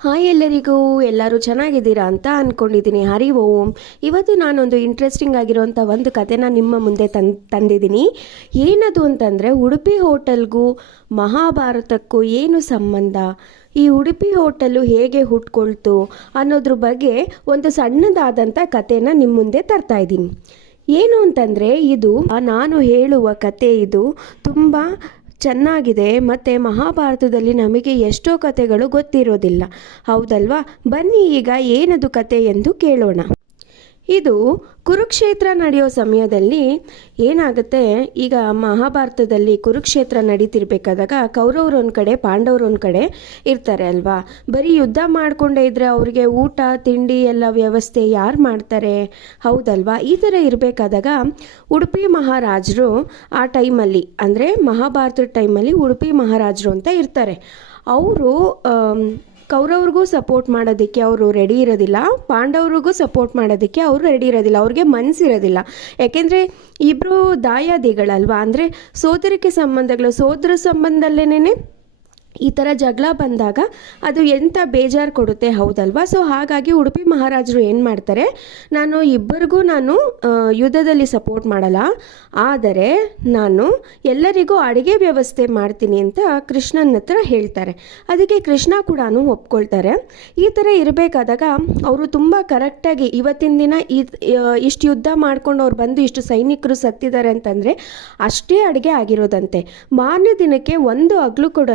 Hi ಎಲ್ಲರಿಗೂ, ಎಲ್ಲರೂ ಚೆನ್ನಾಗಿದ್ದೀರಾ ಅಂತ ಅಂದ್ಕೊಂಡಿದ್ದೀನಿ ಹರಿ ಓಂ. ಇವತ್ತು ನಾನೊಂದು ಇಂಟ್ರೆಸ್ಟಿಂಗ್ ಆಗಿರೋಂಥ ಒಂದು ಕಥೆನ ನಿಮ್ಮ ಮುಂದೆ ತನ್ ತಂದಿದ್ದೀನಿ. ಏನದು ಅಂತಂದರೆ, ಉಡುಪಿ ಹೋಟೆಲ್ಗೂ ಮಹಾಭಾರತಕ್ಕೂ ಏನು ಸಂಬಂಧ? ಈ ಉಡುಪಿ ಹೋಟೆಲು ಹೇಗೆ ಹುಟ್ಕೊಳ್ತು ಅನ್ನೋದ್ರ ಬಗ್ಗೆ ಒಂದು ಸಣ್ಣದಾದಂಥ ಕಥೆನ ನಿಮ್ಮ ಮುಂದೆ ತರ್ತಾ ಇದ್ದೀನಿ. ಏನು ಅಂತಂದರೆ, ಇದು ನಾನು ಹೇಳುವ ಕತೆ ಇದು ತುಂಬ ಚೆನ್ನಾಗಿದೆ ಮತ್ತು ಮಹಾಭಾರತದಲ್ಲಿ ನಮಗೆ ಎಷ್ಟೋ ಕಥೆಗಳು ಗೊತ್ತಿರೋದಿಲ್ಲ. ಹೌದಲ್ವಾ? ಬನ್ನಿ ಈಗ ಏನದು ಕತೆ ಎಂದು ಕೇಳೋಣ. ಇದು ಕುರುಕ್ಷೇತ್ರ ನಡೆಯೋ ಸಮಯದಲ್ಲಿ ಏನಾಗುತ್ತೆ? ಈಗ ಮಹಾಭಾರತದಲ್ಲಿ ಕುರುಕ್ಷೇತ್ರ ನಡೀತಿರ್ಬೇಕಾದಾಗ ಕೌರವ್ರು ಒಂದು ಕಡೆ, ಪಾಂಡವರು ಒಂದು ಕಡೆ ಇರ್ತಾರೆ ಅಲ್ವಾ? ಬರೀ ಯುದ್ಧ ಮಾಡಿಕೊಂಡೇ ಇದ್ದರೆ ಅವ್ರಿಗೆ ಊಟ, ತಿಂಡಿ ಎಲ್ಲ ವ್ಯವಸ್ಥೆ ಯಾರು ಮಾಡ್ತಾರೆ? ಹೌದಲ್ವಾ? ಈ ಥರ ಇರಬೇಕಾದಾಗ ಉಡುಪಿ ಮಹಾರಾಜರು ಆ ಟೈಮಲ್ಲಿ, ಅಂದರೆ ಮಹಾಭಾರತದ ಟೈಮಲ್ಲಿ ಉಡುಪಿ ಮಹಾರಾಜರು ಅಂತ ಇರ್ತಾರೆ. ಅವರು ಕೌರವ್ರಿಗೂ ಸಪೋರ್ಟ್ ಮಾಡೋದಕ್ಕೆ ಅವರು ರೆಡಿ ಇರೋದಿಲ್ಲ, ಪಾಂಡವ್ರಿಗೂ ಸಪೋರ್ಟ್ ಮಾಡೋದಕ್ಕೆ ಅವರು ರೆಡಿ ಇರೋದಿಲ್ಲ, ಅವ್ರಿಗೆ ಮನಸ್ಸಿರೋದಿಲ್ಲ ಯಾಕೆಂದರೆ ಇಬ್ಬರು ದಾಯಾದಿಗಳಲ್ವಾ? ಅಂದರೆ ಸೋದರಿಕೆ ಸಂಬಂಧಗಳು, ಸೋದರ ಸಂಬಂಧದಲ್ಲೇನೆ ಈ ಥರ ಜಗಳ ಬಂದಾಗ ಅದು ಎಂಥ ಬೇಜಾರು ಕೊಡುತ್ತೆ ಹೌದಲ್ವಾ? ಸೊ ಹಾಗಾಗಿ ಉಡುಪಿ ಮಹಾರಾಜರು ಏನು ಮಾಡ್ತಾರೆ? ನಾನು ಇಬ್ಬರಿಗೂ ನಾನು ಯುದ್ಧದಲ್ಲಿ ಸಪೋರ್ಟ್ ಮಾಡಲ್ಲ. ಆದರೆ ನಾನು ಎಲ್ಲರಿಗೂ ಅಡುಗೆ ವ್ಯವಸ್ಥೆ ಮಾಡ್ತೀನಿ ಅಂತ ಕೃಷ್ಣನ ಹತ್ರ ಹೇಳ್ತಾರೆ. ಅದಕ್ಕೆ ಕೃಷ್ಣ ಕೂಡ ಒಪ್ಕೊಳ್ತಾರೆ. ಈ ಥರ ಇರಬೇಕಾದಾಗ ಅವರು ತುಂಬ ಕರೆಕ್ಟಾಗಿ ಇವತ್ತಿನ ದಿನ ಇಷ್ಟು ಯುದ್ಧ ಮಾಡ್ಕೊಂಡು ಅವ್ರು ಬಂದು ಇಷ್ಟು ಸೈನಿಕರು ಸತ್ತಿದ್ದಾರೆ ಅಂತಂದರೆ ಅಷ್ಟೇ ಅಡುಗೆ ಆಗಿರೋದಂತೆ. ಮಾರನೇ ದಿನಕ್ಕೆ ಒಂದು ಹಗ್ಲು ಕೂಡ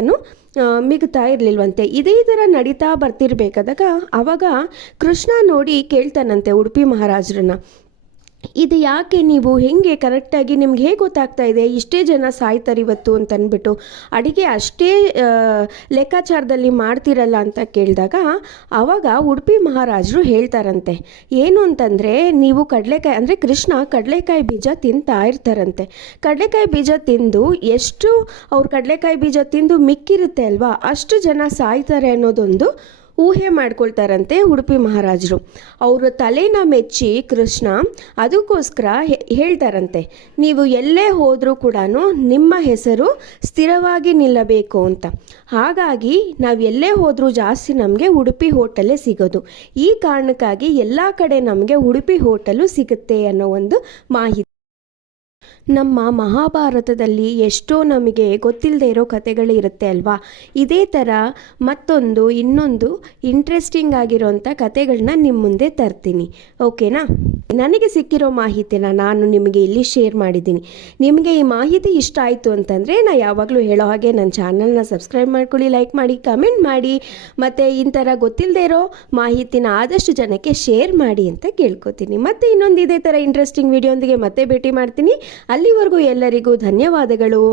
ಮಿಗ್ತಾ ಇರಲಿಲ್ವಂತೆ. ಇದೇ ಥರ ನಡೀತಾ ಬರ್ತಿರ್ಬೇಕಾದಾಗ ಅವಾಗ ಕೃಷ್ಣ ನೋಡಿ ಕೇಳ್ತಾನಂತೆ ಉಡುಪಿ ಮಹಾರಾಜರನ್ನ. ಇದು ಯಾಕೆ ನೀವು ಹೇಗೆ ಕರೆಕ್ಟಾಗಿ ನಿಮ್ಗೆ ಹೇಗೆ ಗೊತ್ತಾಗ್ತಾ ಇದೆ? ಇಷ್ಟೇ ಜನ ಸಾಯ್ತಾರೆ ಇವತ್ತು ಅಂತ ಅಂದ್ಬಿಟ್ಟು ಅಡಿಗೆ ಅಷ್ಟೇ ಲೆಕ್ಕಾಚಾರದಲ್ಲಿ ಮಾಡ್ತಿರಲ್ಲ ಅಂತ ಕೇಳಿದಾಗ ಆವಾಗ ಉಡುಪಿ ಮಹಾರಾಜರು ಹೇಳ್ತಾರಂತೆ, ಏನು ಅಂತಂದರೆ ನೀವು ಕಡಲೆಕಾಯಿ, ಅಂದರೆ ಕೃಷ್ಣ ಕಡಲೆಕಾಯಿ ಬೀಜ ತಿಂತಾ ಇರ್ತಾರಂತೆ. ಕಡಲೆಕಾಯಿ ಬೀಜ ತಿಂದು ಎಷ್ಟು ಅವ್ರು ಕಡಲೆಕಾಯಿ ಬೀಜ ತಿಂದು ಮಿಕ್ಕಿರುತ್ತೆ ಅಲ್ವಾ? ಅಷ್ಟು ಜನ ಸಾಯ್ತಾರೆ ಅನ್ನೋದೊಂದು ಊಹೆ ಮಾಡ್ಕೊಳ್ತಾರಂತೆ ಉಡುಪಿ ಮಹಾರಾಜರು. ಅವರು ತಲೆನ ಮೆಚ್ಚಿ ಕೃಷ್ಣ ಅದಕ್ಕೋಸ್ಕರ ಹೇಳ್ತಾರಂತೆ, ನೀವು ಎಲ್ಲೇ ಹೋದರೂ ಕೂಡ ನಿಮ್ಮ ಹೆಸರು ಸ್ಥಿರವಾಗಿ ನಿಲ್ಲಬೇಕು ಅಂತ. ಹಾಗಾಗಿ ನಾವು ಎಲ್ಲೇ ಹೋದರೂ ಜಾಸ್ತಿ ನಮಗೆ ಉಡುಪಿ ಹೋಟೆಲೇ ಸಿಗೋದು. ಈ ಕಾರಣಕ್ಕಾಗಿ ಎಲ್ಲ ಕಡೆ ನಮಗೆ ಉಡುಪಿ ಹೋಟೆಲು ಸಿಗುತ್ತೆ ಅನ್ನೋ ಒಂದು ಮಾಹಿತಿ. ನಮ್ಮ ಮಹಾಭಾರತದಲ್ಲಿ ಎಷ್ಟೋ ನಮಗೆ ಗೊತ್ತಿಲ್ಲದೆ ಇರೋ ಕಥೆಗಳಿರುತ್ತೆ ಅಲ್ವಾ? ಇದೇ ಥರ ಮತ್ತೊಂದು, ಇನ್ನೊಂದು ಇಂಟ್ರೆಸ್ಟಿಂಗ್ ಆಗಿರೋಂಥ ಕಥೆಗಳನ್ನ ನಿಮ್ಮ ಮುಂದೆ ತರ್ತೀನಿ. ಓಕೆನಾ? ನನಗೆ ಸಿಕ್ಕಿರೋ ಮಾಹಿತಿನ ನಾನು ನಿಮಗೆ ಇಲ್ಲಿ ಶೇರ್ ಮಾಡಿದ್ದೀನಿ. ನಿಮಗೆ ಈ ಮಾಹಿತಿ ಇಷ್ಟ ಆಯಿತು ಅಂತಂದರೆ ನಾ ಯಾವಾಗಲೂ ಹೇಳೋ ಹಾಗೆ ನನ್ನ ಚಾನಲ್ನ ಸಬ್ಸ್ಕ್ರೈಬ್ ಮಾಡ್ಕೊಳ್ಳಿ ಲೈಕ್ ಮಾಡಿ ಕಮೆಂಟ್ ಮಾಡಿ. ಮತ್ತು ಇಂಥರ ಗೊತ್ತಿಲ್ಲದೆ ಇರೋ ಮಾಹಿತಿನ ಆದಷ್ಟು ಜನಕ್ಕೆ ಶೇರ್ ಮಾಡಿ ಅಂತ ಕೇಳ್ಕೊತೀನಿ. ಮತ್ತೆ ಇನ್ನೊಂದು ಇದೇ ಥರ ಇಂಟ್ರೆಸ್ಟಿಂಗ್ ವಿಡಿಯೋಂದಿಗೆ ಮತ್ತೆ ಭೇಟಿ ಮಾಡ್ತೀನಿ. ಅಲ್ಲಿವರೆಗೂ ಎಲ್ಲರಿಗೂ ಧನ್ಯವಾದಗಳು.